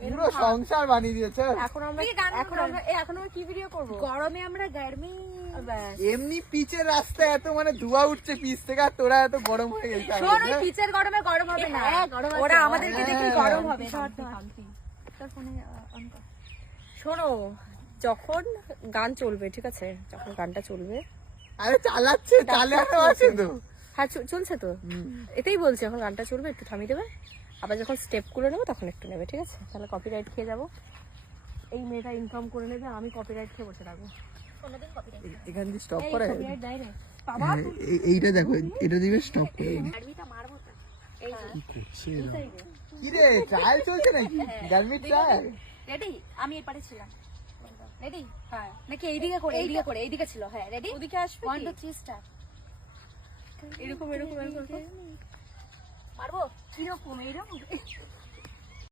পুরো সংসার বানিয়ে দিয়েছে। এখন আমরা কি ভিডিও করব? গরমে আমরা গার্মি এমনি পিচের রাস্তায় এত মানে ধোঁয়া উঠছে পিচ থেকে, আর তোরা এত গরম হয়ে গেছে। শোন, ওই পিচের গরমে গরম হবে না, ওরা আমাদেরকে দেখে গরম হবে। তোর ফোনে অন কর। শোনো, যখন গান চলবে, ঠিক আছে, যখন গানটা চলবে, আরে চালাচ্ছে, চালানো আছে তো। হ্যাঁ চলছে তো, এটাই বলছি, এখন গানটা চলবে একটু থামিয়ে দেবে, আবার যখন স্টেপ করে নেবো তখন একটু নেবে, ঠিক আছে? তাহলে কপিরাইট খেয়ে যাবো। এই মেয়েটা ইনকাম করে নেবে, আমি কপিরাইট খেয়ে বসে থাকবো। কোনদিন কপিরাইট এখান দিয়ে স্টপ করে কপিরাইট দেয় রে বাবা। এইটা দেখো, এটা দিবে স্টপ করে। গার্মিটা মারবো তো। এই যে কি করছে কি রে, ট্রায়াল চলছে নাকি? গার্মিট ট্রায়াল। রেডি? আমি এই পারে ছিলাম। রেডি? হ্যাঁ। নাকি এইদিকে করে, এইদিকে করে, এইদিকে ছিল। হ্যাঁ, রেডি? ওদিকে আসবে 1 2 3 স্টার্ট। এরকম এরকম এরকম মারবো? কিরকম? এইরকম?